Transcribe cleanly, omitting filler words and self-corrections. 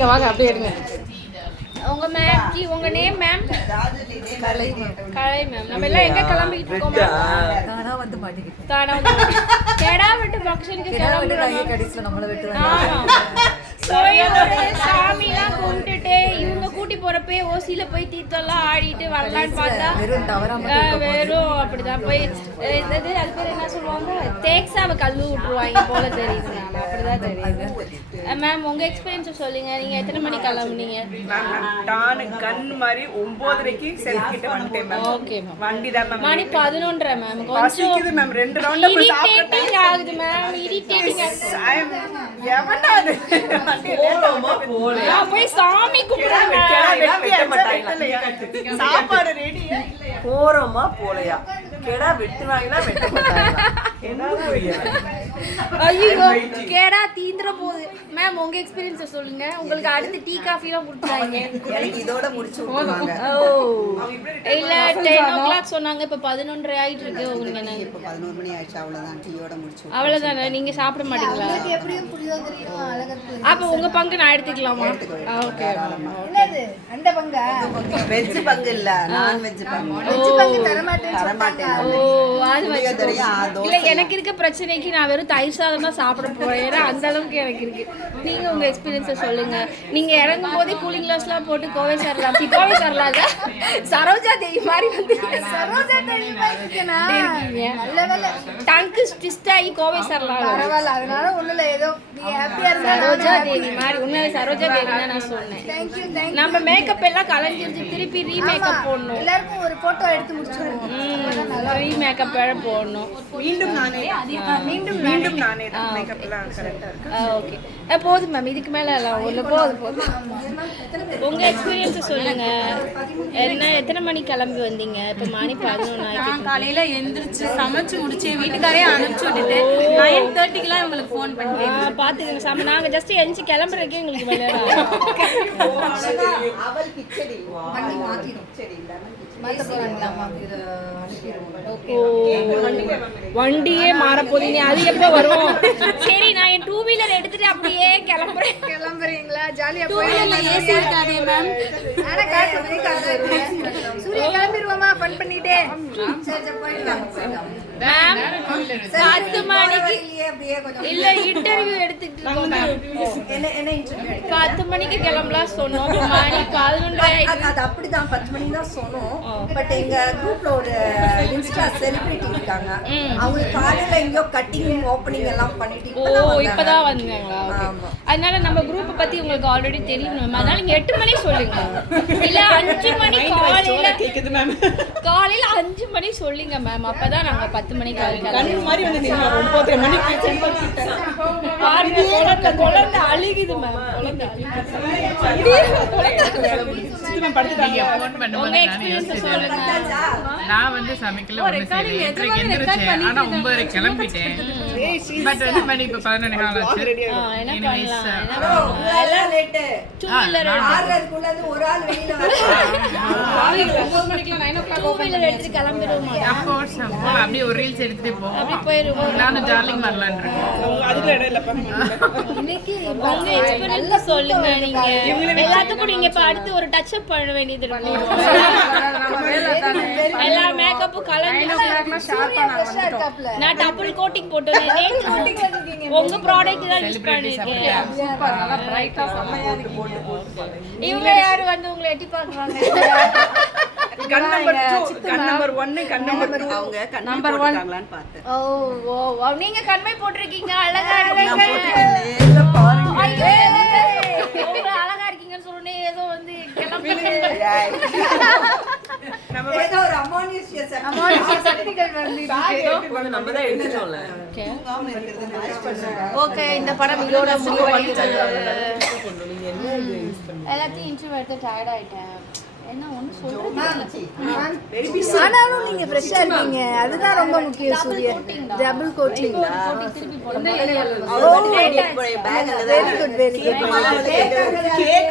எடுங்க வாங்க அப்படியே எடுங்க. உங்க மேம் ஜி உங்க நேம் மேம்? கலை மேம். நம்ம எல்லாம் எங்க கிளம்பிட்டு இருக்கோம் மேம்? தானா வந்து மாட்டிக்கிட்டேன். தானா வந்து கேடா வெட்டு ஃபங்க்ஷனுக்கு கிளம்பிடுறோம். கடைசில நம்மள வெட்டுவாங்க. சாமிலாம் கும்பிட்டுட்டு இவங்க கூட்டி போறப்பே ஓசியில போய் தீர்த்தம்லாம் ஆடிட்டு வரலான்னு பார்த்தா வெறும் அப்படிதான் போய் அது பேர் என்ன சொல்லுவாங்க, தேக்ஸாவை கல்லு விட்டுருவாங்க போல தெரியுது மேம். அப்படிதான் தெரியுது மேம். உங்க எக்ஸ்பீரியன்ஸ் சொல்லுங்க. நீங்க எத்தனை மணிக்கு கிளம்புனீங்க? Okay ma'am. மணி 11:30 மேம். கொஞ்சம் இரிட்டேட்டிங் ஆகுது மேம். இரிட்டேட்டிங் போய் சாமி சாப்பாடு ரெடி போறோமா போலையா கேடா வெட்டுவாங்களா வெட்ட மாட்டாங்களா? ஐயோ கேடா தீந்துற போகுது மேம். உங்க எக்ஸ்பீரியன்ஸ் சொல்லுங்க. உங்களுக்கு அடுத்து டீ காஃபி எல்லாம் கொடுத்தாங்க. எனக்கு இதோட முடிச்சு விட்டுருவாங்க. ஓ இல்ல 10 சொன்னாங்க. இப்ப 11:30 ஆயிட்டு இருக்கு. உங்களுக்கு என்ன இப்ப 11 மணி ஆயிடுச்சு. அவ்வளவுதான் டீயோட முடிச்சு. அவ்வளவுதானே. நீங்க சாப்பிட மாட்டீங்களா? எப்படியும் புரியும் தெரியும் அழகருக்கு. அப்ப உங்க பங்கு நான் எடுத்துக்கலாமா? ஓகே. என்னது அந்த பங்கா? வெஜ் பங்கு இல்ல, நான் வெஜ் பங்கு. வெஜ் பங்கு தர மாட்டேன். ஓ அது இல்ல எனக்கு இருக்க பிரச்சனைக்கு நான் வெறும் தயிர் சாதம் தான் சாப்பிட போறேன். ஏன்னா அந்த அளவுக்கு எனக்கு இருக்கு. நீங்க உங்க எக்ஸ்பீரியன்ஸை சொல்லுங்க. நீங்க இறங்கும் போதே கூலிங் கிளாஸ்லாம் போட்டு கோவை சார்லாங்க சரோஜா தேவி மாதிரி வந்து சரோஜா தேவி மாதிரி இருக்கேனா? நல்ல வேளை டங்கு ட்விஸ்ட் ஆகி கோவை சார்லாம் பரவாயில்ல. அதனால ஒண்ணுல ஏதோ நீ ஹாப்பியா இருந்தா சரோஜா தேவி மாதிரி. உண்மையிலே சரோஜா தேவி தான் நான் சொன்னேன். थैंक यू நம்ம மேக்கப் எல்லாம் கலஞ்சிருச்சு. திருப்பி ரீமேக்கப் போடணும். எல்லாருக்கும் ஒரு போட்டோ எடுத்து முடிச்சிருவோம். ரீமேக்கப் போடணும். மீண்டும் நானே மேக்கப் எல்லாம் கரெக்ட்டா இருக்கு. ஓகே போதும் மேம். இதுக்கு மேல எல்லாம் ஒண்ணு போதும். உங்க எக்ஸ்பீரியன்ஸ் சொல்லுங்க. எத்தனை மணிக்கு கிளம்பி வந்தீங்க? இப்ப மணி 11 ஆயிடுச்சு. காலையில எந்திரிச்சு சமைச்சு முடிச்சு வீட்டுக்காரே அனுப்பிச்சு விட்டுட்டு 9:30க்குலாம் உங்களுக்கு ஃபோன் பண்ணிட்டேன். பாத்துக்கங்க சாமி. நாங்க ஜஸ்ட் எஞ்சி கிளம்புறதுக்கே எங்களுக்கு விளையாட அவல் கிச்சடி பண்ணி மாத்திடும். சரி வண்டியே மாற போறீங்க. அது எப்ப வரும்? சரி நான் என் 2 வீலர் எடுத்துட்டு அப்படியே கிளம்புறீங்களா? ஜாலியா போய் ஏசி இருக்காதே மேம். அட காட்டு சூரிய கிளம்பிடுவோமா ஃபன் பண்ணிட்டே? சரி போயிடலாம் மேம். 10 மணிக்கு இல்ல இன்டர்வியூ எடுத்துட்டு இருக்கோம். என்ன இன்டர்வியூ 10 மணிக்கு கிளம்பலாம் சொன்னோம். மணி 11 அது அப்படிதான் 10 மணிக்கு தான் சொன்னோம். பட் எங்க குரூப்ல ஒரு இன்ஸ்டா செலிபிரிட்டி இருக்காங்க. அவங்க காலையில எங்கயோ கட்டிங் ஓபனிங் எல்லாம் பண்ணிட்டு இப்பதான் வந்தாங்களா? அதனால நம்ம குரூப் பத்தி உங்களுக்கு ஆல்ரெடி தெரியும். அதனால நீங்க 8 மணி சொல்லுங்க. இல்ல 5 மணி காலையில கேக்குது மேம். காலையில 5 மணி சொல்லுங்க மேம். அப்பதான் நாங்க 10 மணிக்கு கண்ணு மாதிரி வந்து நீங்க 9 மணிக்கு பாருங்க. குழந்தை அழுகுது மேம். குழந்தை நான் வந்து சமைக்கல ஒண்ணு சரி எந்திரிச்சேன். ஆனா 9 கிளம்பிட்டேன். பட் வந்து மணி இப்ப 11 ஆச்சு. என்ன பண்ணலாம்? எல்லாம் லேட். 2 வீலர் ஆறதுக்குள்ளது ஒரு ஆள் வெளியில வர 9 மணிக்குலாம் 9 o'clock 2 வீலர் எடுத்து கிளம்பிடுவோம். ஆஃப் கோர்ஸ் அப்படியே ஒரு ரீல்ஸ் எடுத்துட்டே போவோம். அப்படி போயிருவோம். நானும் டார்லிங் வரலான்னு இருக்கேன். அதுக்கு இடம் இல்ல இன்னைக்கு உங்க எக்ஸ்பீரியன்ஸ் சொல்லுங்க. நீங்க எல்லாத்துக்கும் நீங்க இப்ப அடுத்து ஒரு டச் அப் பண்ண வேண்டியது இருக்கு. எல்லா மேக்கப் கலந்து நான் டபுள் கோட்டிங் போட்டேன். உங்க ப்ராடக்ட் தான் யூஸ் பண்ணிருக்கேன். இவங்க யாரு வந்து உங்களை எட்டி பாக்குறாங்க? கன் நம்பர் 1 கன் நம்பர் 2 அவங்க கன் நம்பர் 1 போட்டாங்களான்னு பார்த்தேன். ஓ நீங்க கண்மை போட்டுருக்கீங்க. அழகா இருக்கீங்க. அழகா இருக்கீங்கன்னு சொன்னே ஏதோ வந்து நம்ம ஏதோ ஒரு அமானுஷ்ய சக்திகள் வந்து நம்ம தான் எடுத்துட்டோம்ல. தூங்காம இருக்குது மேட்ச் பண்ணுங்க. ஓகே இந்த படம் இதோட முடிவடைகிறது. எல்லாத்தையும் இன்டர்வியூ எடுத்து டயர்ட் ஆயிட்டேன். என்ன ஒண்ணு சொல்றீங்க? ஆனாலும் நீங்க ஃப்ரெஷ்ஷா இருக்கீங்க. அதுதான் ரொம்ப முக்கியம். சூரிய டபுள் கோட்டிங் திருப்பி போடுங்க. Very good very good. Cake